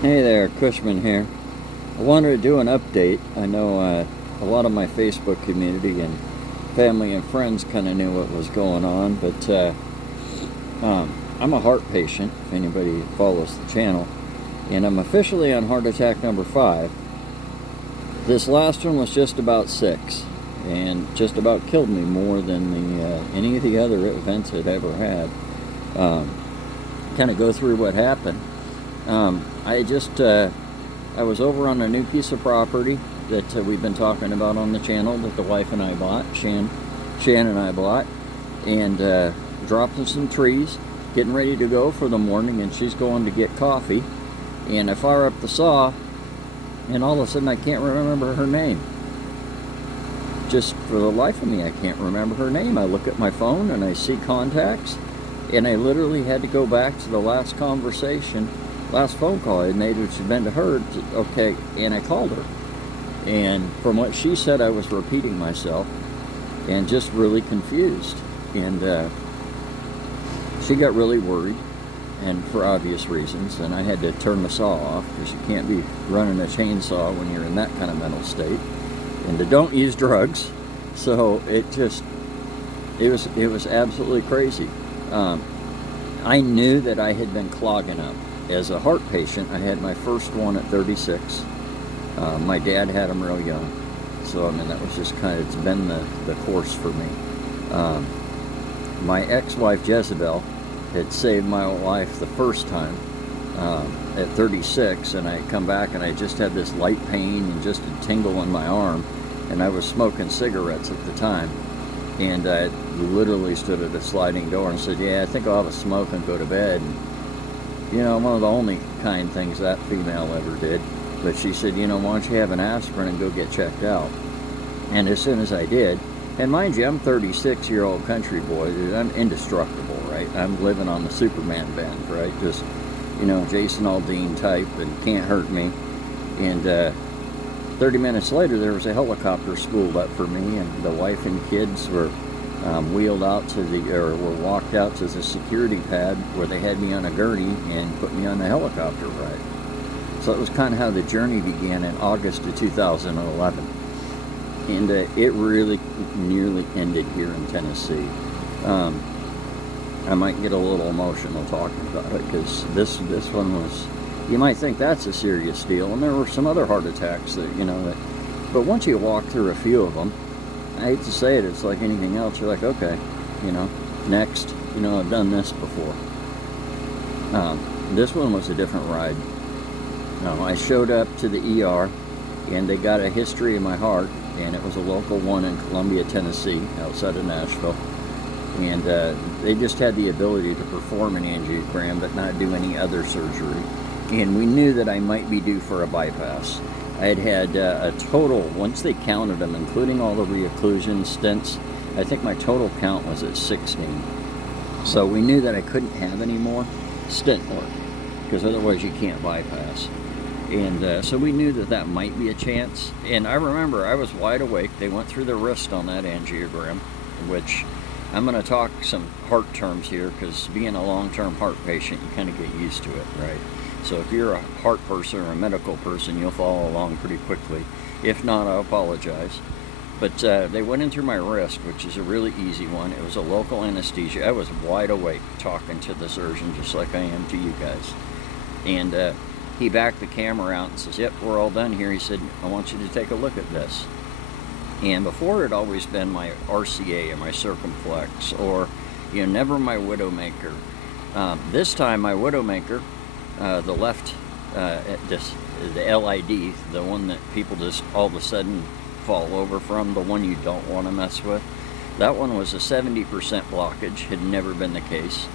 Hey there, Cushman here. I wanted to do an update. I know a lot of my Facebook community and family and friends kind of knew what was going on, but I'm a heart patient, if anybody follows the channel, and I'm officially on heart attack number 5. This last one was just about 6, and just about killed me more than any of the other events I'd ever had. Kind of go through what happened. I was over on a new piece of property that we've been talking about on the channel that the wife and I bought, Shan and I bought, and dropping some trees, getting ready to go for the morning, and she's going to get coffee, and I fire up the saw, and all of a sudden I can't remember her name. Just for the life of me, I can't remember her name. I look at my phone and I see contacts, and I literally had to go back to the last phone call I made, which had been to her, okay, and I called her. And from what she said, I was repeating myself and just really confused. And she got really worried, and for obvious reasons, and I had to turn the saw off because you can't be running a chainsaw when you're in that kind of mental state. And don't use drugs. So it was absolutely crazy. I knew that I had been clogging up. As a heart patient, I had my first one at 36. My dad had them real young. So, I mean, that was just kind of, it's been the course for me. My ex-wife, Jezebel, had saved my life the first time at 36, and I come back and I just had this light pain and just a tingle in my arm, and I was smoking cigarettes at the time. And I literally stood at a sliding door and said, yeah, I think I'll have a smoke and go to bed. And, you know, one of the only kind things that female ever did. But she said, you know, why don't you have an aspirin and go get checked out? And as soon as I did, and mind you, I'm 36-year-old country boy, dude, I'm indestructible, right? I'm living on the Superman bend, right? Just, you know, Jason Aldean type, and can't hurt me. And 30 minutes later, there was a helicopter spooled up for me, and the wife and kids were wheeled out to were walked out to the security pad where they had me on a gurney and put me on the helicopter ride. So it was kind of how the journey began in August of 2011. And it really nearly ended here in Tennessee. I might get a little emotional talking about it, because this one was, you might think that's a serious deal, and there were some other heart attacks that, you know, but once you walk through a few of them, I hate to say it, it's like anything else, you're like, okay, you know, next, you know, I've done this before. This one was a different ride. I showed up to the ER, and they got a history of my heart, and it was a local one in Columbia, Tennessee, outside of Nashville. And they just had the ability to perform an angiogram but not do any other surgery. And we knew that I might be due for a bypass. I had a total, once they counted them, including all the reocclusion stents, I think my total count was at 16. So we knew that I couldn't have any more stent work, because otherwise you can't bypass. And so we knew that that might be a chance. And I remember I was wide awake. They went through the wrist on that angiogram, which I'm going to talk some heart terms here, because being a long-term heart patient, you kind of get used to it, right? So if you're a heart person or a medical person, you'll follow along pretty quickly. If not, I apologize. But they went in through my wrist, which is a really easy one. It was a local anesthesia. I was wide awake talking to the surgeon, just like I am to you guys. And he backed the camera out and says, yep, we're all done here. He said, I want you to take a look at this. And before, it had always been my RCA and my circumflex, or, you know, never my widowmaker. This time my widowmaker, the left, the LID, the one that people just all of a sudden fall over from, the one you don't want to mess with, that one was a 70% blockage, had never been the case.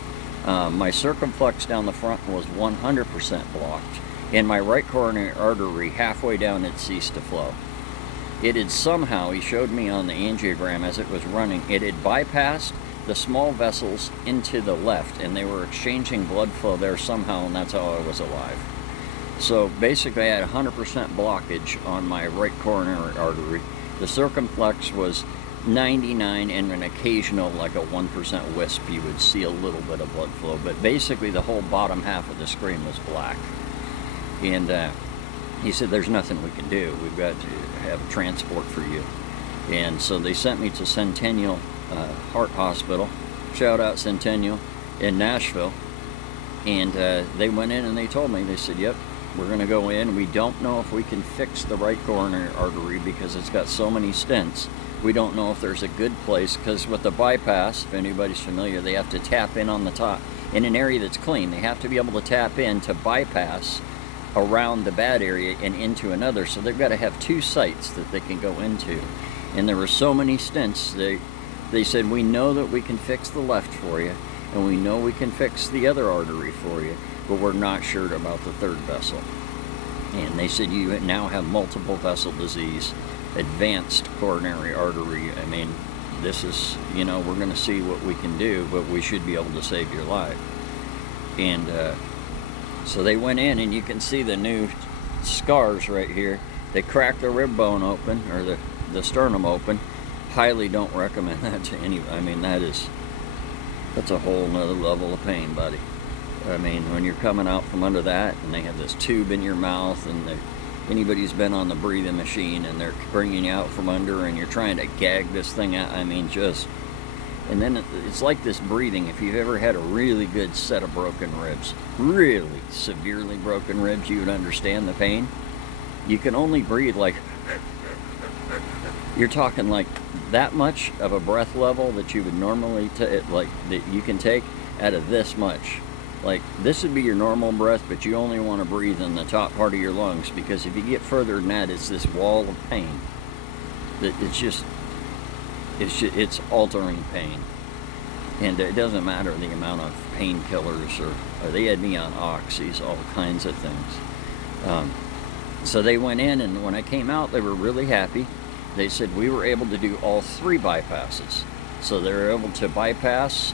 My circumflex down the front was 100% blocked, and my right coronary artery halfway down had ceased to flow. It had somehow, he showed me on the angiogram as it was running, it had bypassed the small vessels into the left, and they were exchanging blood flow there somehow, and that's how I was alive. So basically I had 100% blockage on my right coronary artery. The circumflex was 99, and an occasional, like a 1% wisp, you would see a little bit of blood flow, but basically the whole bottom half of the screen was black. And he said, there's nothing we can do. We've got to have a transport for you. And so they sent me to Centennial Heart Hospital. Shout out Centennial in Nashville. And they went in and they told me, they said, yep, we're going to go in. We don't know if we can fix the right coronary artery because it's got so many stents. We don't know if there's a good place, because with the bypass, if anybody's familiar, they have to tap in on the top in an area that's clean. They have to be able to tap in to bypass around the bad area and into another. So they've got to have two sites that they can go into. And there were so many stents, they said, we know that we can fix the left for you, and we know we can fix the other artery for you, but we're not sure about the third vessel. And they said, you now have multiple vessel disease, advanced coronary artery. I mean, this is, we're going to see what we can do, but we should be able to save your life. And so they went in, and you can see the new scars right here. They cracked the rib bone open, or the sternum open. Highly don't recommend that to anybody. I mean, that's a whole nother level of pain, buddy. I mean, when you're coming out from under that, and they have this tube in your mouth, and anybody's been on the breathing machine, and they're bringing you out from under, and you're trying to gag this thing out. I mean, and then it's like this breathing. If you've ever had a really good set of broken ribs, really severely broken ribs, you would understand the pain. You can only breathe like, you're talking like that much of a breath level that you would normally that you can take out of this much. Like, this would be your normal breath, but you only want to breathe in the top part of your lungs, because if you get further than that, it's this wall of pain that it's altering pain. And it doesn't matter the amount of painkillers, or they had me on oxys, all kinds of things. So they went in, and when I came out, they were really happy. They said we were able to do all 3 bypasses. So they were able to bypass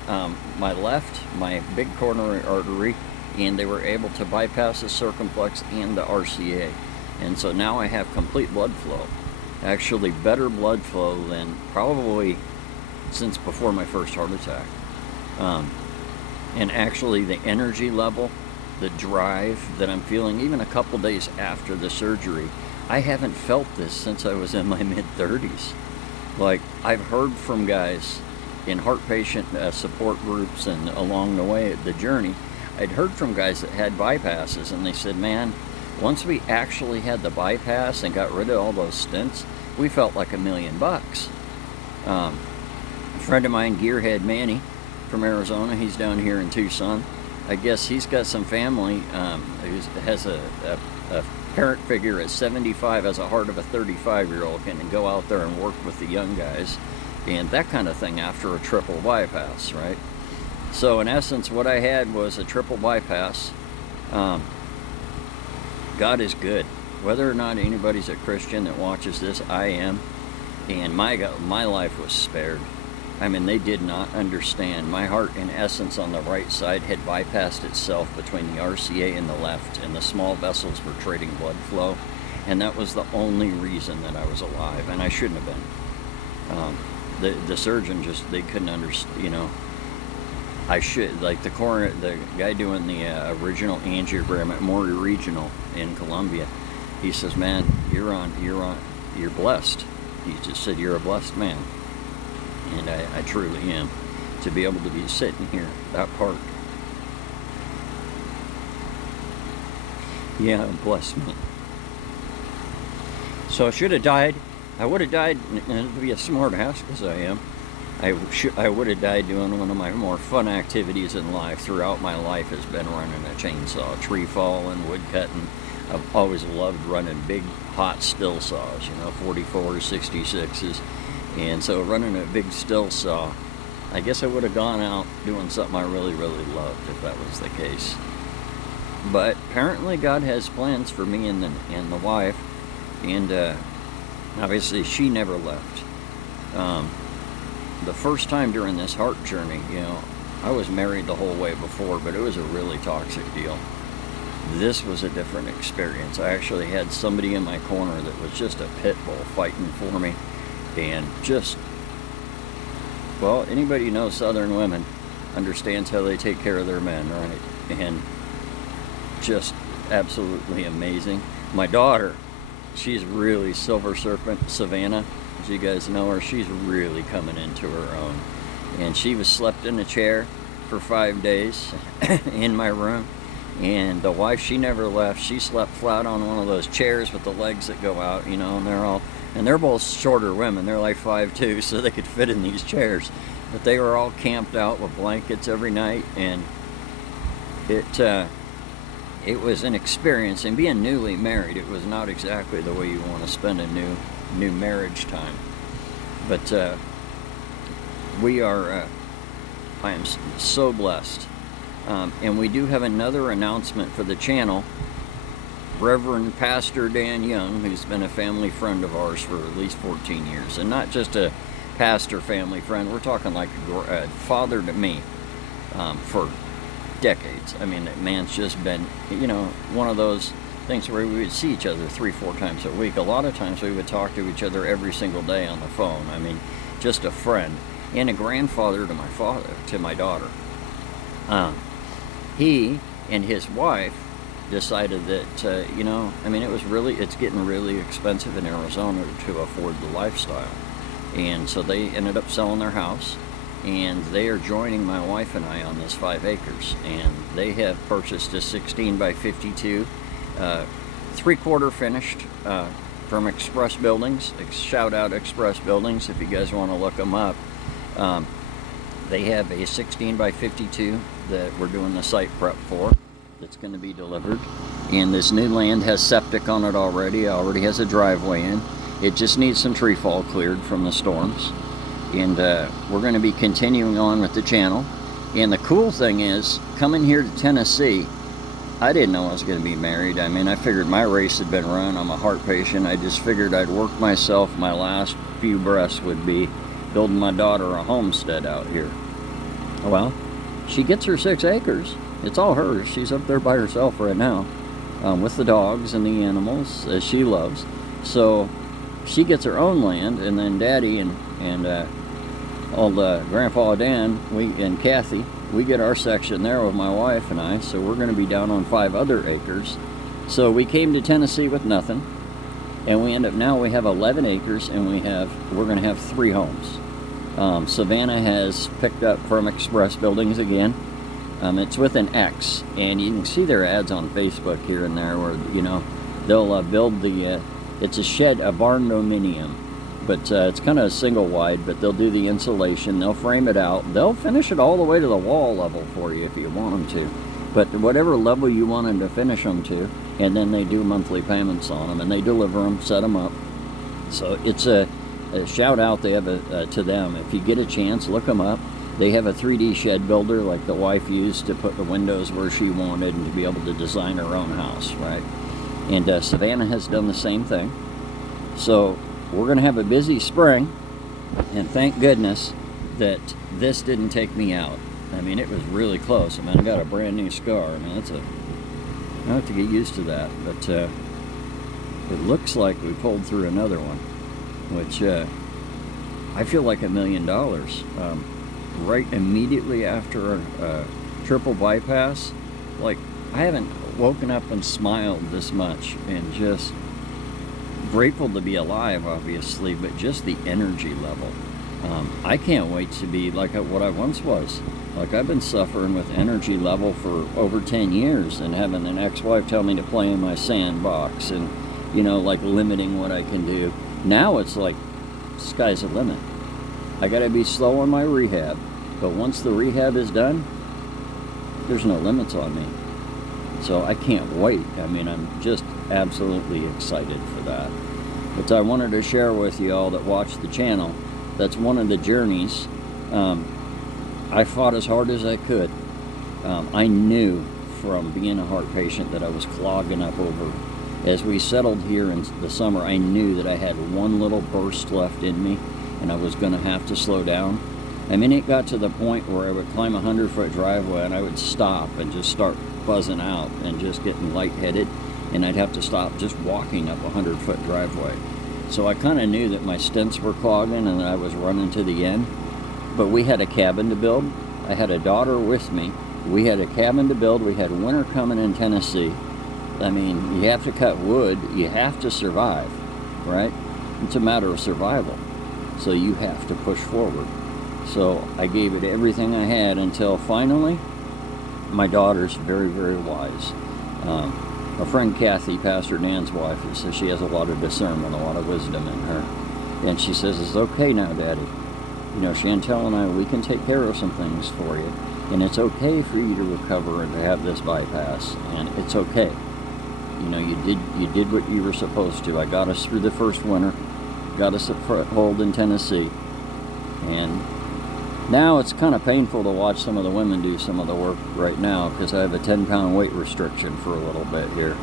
my left, my big coronary artery, and they were able to bypass the circumflex and the RCA. And so now I have complete blood flow. Actually, better blood flow than probably since before my first heart attack. And actually, the energy level, the drive that I'm feeling, even a couple days after the surgery, I haven't felt this since I was in my mid-30s. Like, I've heard from guys in heart patient support groups, and along the way, the journey, I'd heard from guys that had bypasses, and they said, man, once we actually had the bypass and got rid of all those stents, we felt like $1 million. A friend of mine, Gearhead Manny from Arizona, he's down here in Tucson. I guess he's got some family, he has a parent figure at 75, has a heart of a 35-year-old, can go out there and work with the young guys and that kind of thing after a triple bypass, right? So in essence, what I had was a triple bypass. God is good. Whether or not anybody's a Christian that watches this, I am. And my life was spared. I mean, they did not understand. My heart, in essence, on the right side had bypassed itself between the RCA and the left, and the small vessels were trading blood flow. And that was the only reason that I was alive, and I shouldn't have been. The surgeon just, they couldn't understand, I should, like the guy doing the original angiogram at Maury Regional in Columbia, he says, man, you're blessed. He just said, you're a blessed man. And I truly am, to be able to be sitting here, that part. Yeah, bless me. So I should have died. I would have died, and to be a smart ass, because I am, I would have died doing one of my more fun activities in life throughout my life has been running a chainsaw, tree falling, wood cutting. I've always loved running big, hot still saws, 44s, 66s. And so running a big still saw, I guess I would have gone out doing something I really, really loved if that was the case. But apparently God has plans for me and the wife, and obviously she never left. The first time during this heart journey, I was married the whole way before, but it was a really toxic deal. This was a different experience. I actually had somebody in my corner that was just a pit bull fighting for me. And just, well, anybody who knows Southern women understands how they take care of their men, right? And just absolutely amazing. My daughter, she's really Silver Serpent Savannah, as you guys know her. She's really coming into her own, and she was slept in a chair for 5 days in my room, and the wife, she never left. She slept flat on one of those chairs with the legs that go out, you know, and they're both shorter women. They're like 5'2", so they could fit in these chairs, but they were all camped out with blankets every night, and it was an experience. And being newly married, it was not exactly the way you want to spend a new marriage time, but we are I am so blessed. And we do have another announcement for the channel. Reverend Pastor Dan Young, who's been a family friend of ours for at least 14 years, and not just a pastor family friend, we're talking like a father to me for decades. I mean, that man's just been, you know, one of those things where we would see each other 3-4 times a week. A lot of times we would talk to each other every single day on the phone. I mean, just a friend, and a grandfather to my daughter. He and his wife decided that, you know, I mean, it's getting really expensive in Arizona to afford the lifestyle. And so they ended up selling their house, and they are joining my wife and I on this 5 acres. And they have purchased a 16 by 52, 3/4 finished, from Express Buildings. Shout out Express Buildings if you guys want to look them up. They have a 16 by 52 that we're doing the site prep for, that's going to be delivered. And this new land has septic on it already. It already has a driveway in. It just needs some tree fall cleared from the storms. And we're going to be continuing on with the channel. And the cool thing is, coming here to Tennessee, I didn't know I was going to be married. I mean, I figured my race had been run. I'm a heart patient. I just figured I'd work myself. My last few breaths would be building my daughter a homestead out here. Well, she gets her 6 acres. It's all hers. She's up there by herself right now, with the dogs and the animals, as she loves. So she gets her own land, and then Daddy and old Grandpa Dan, and Kathy, we get our section there with my wife and I. So we're going to be down on 5 other acres. So we came to Tennessee with nothing, and we have 11 acres, and we're going to have 3 homes. Savannah has picked up from Express Buildings again. It's with an X, and you can see their ads on Facebook here and there where, you know, they'll build it's a shed, a barn dominium, but it's kind of a single wide, but they'll do the insulation, they'll frame it out, they'll finish it all the way to the wall level for you if you want them to, but whatever level you want them to finish them to, and then they do monthly payments on them, and they deliver them, set them up. So it's a shout out they have to them. If you get a chance, look them up. They have a 3D shed builder like the wife used to put the windows where she wanted and to be able to design her own house, right? And Savannah has done the same thing. So we're going to have a busy spring, and thank goodness that this didn't take me out. I mean, it was really close. I mean, I got a brand new scar. I mean, I have to get used to that, but it looks like we pulled through another one, which I feel like $1 million. Right immediately after a triple bypass, like, I haven't woken up and smiled this much, and just grateful to be alive, obviously, but just the energy level. I can't wait to be like what I once was. Like, I've been suffering with energy level for over 10 years, and having an ex-wife tell me to play in my sandbox, and, you know, like, limiting what I can do. Now it's like, sky's the limit. I gotta be slow on my rehab, but once the rehab is done, there's no limits on me. So I can't wait. I mean, I'm just absolutely excited for that. But I wanted to share with you all that watch the channel, that's one of the journeys. I fought as hard as I could. I knew from being a heart patient that I was clogging up over. As we settled here in the summer, I knew that I had one little burst left in me, and I was going to have to slow down. I mean, it got to the point where I would climb a 100-foot driveway, and I would stop and just start buzzing out and just getting lightheaded, and I'd have to stop just walking up a 100-foot driveway. So I kind of knew that my stents were clogging and that I was running to the end. But we had a cabin to build. I had a daughter with me. We had a cabin to build. We had winter coming in Tennessee. I mean, you have to cut wood. You have to survive, right? It's a matter of survival. So you have to push forward. So I gave it everything I had until finally, my daughter's very, very wise. My friend Kathy, Pastor Dan's wife, says she has a lot of discernment, a lot of wisdom in her. And she says, it's okay now, Daddy. You know, Chantel and I, we can take care of some things for you. And it's okay for you to recover and to have this bypass. And it's okay. You know, you did what you were supposed to. I got us through the first winter, got us a foothold in Tennessee, and now it's kind of painful to watch some of the women do some of the work right now because I have a 10-pound weight restriction for a little bit here.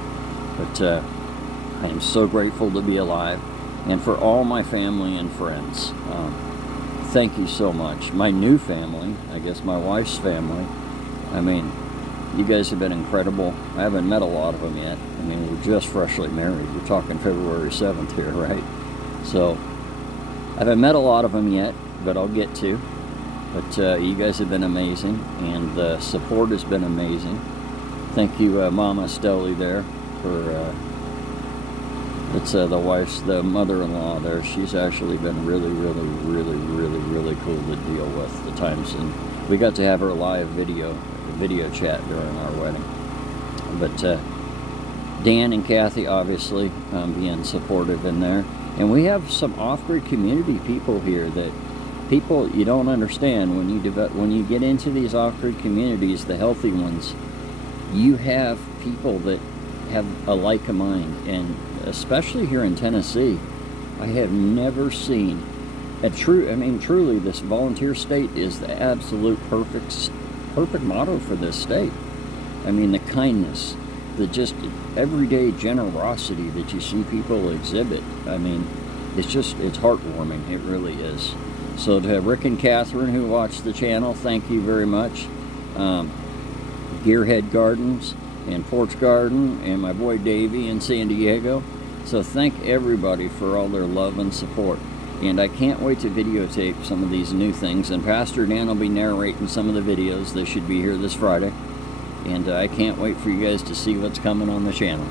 But I am so grateful to be alive, and for all my family and friends. Thank you so much. My new family, I guess my wife's family, I mean, you guys have been incredible. I haven't met a lot of them yet. I mean, we're just freshly married. We're talking February 7th here, right? So, I haven't met a lot of them yet, but I'll get to. But you guys have been amazing, and the support has been amazing. Thank you, Mama Stelly there, for, it's the mother-in-law there. She's actually been really, really, really, really, really cool to deal with the times. And we got to have her live video chat during our wedding. But Dan and Kathy obviously being supportive in there, and we have some off-grid community people here that people you don't understand when you get into these off-grid communities, the healthy ones. You have people that have a like mind, and especially here in Tennessee, I have never seen truly this volunteer state is the absolute perfect model for this state. I mean, the kindness, the just everyday generosity that you see people exhibit. I mean, it's heartwarming. It really is. So to Rick and Catherine who watch the channel, thank you very much. Gearhead Gardens and Porch Garden and my boy Davey in San Diego. So thank everybody for all their love and support. And I can't wait to videotape some of these new things. And Pastor Dan will be narrating some of the videos. They should be here this Friday. And I can't wait for you guys to see what's coming on the channel.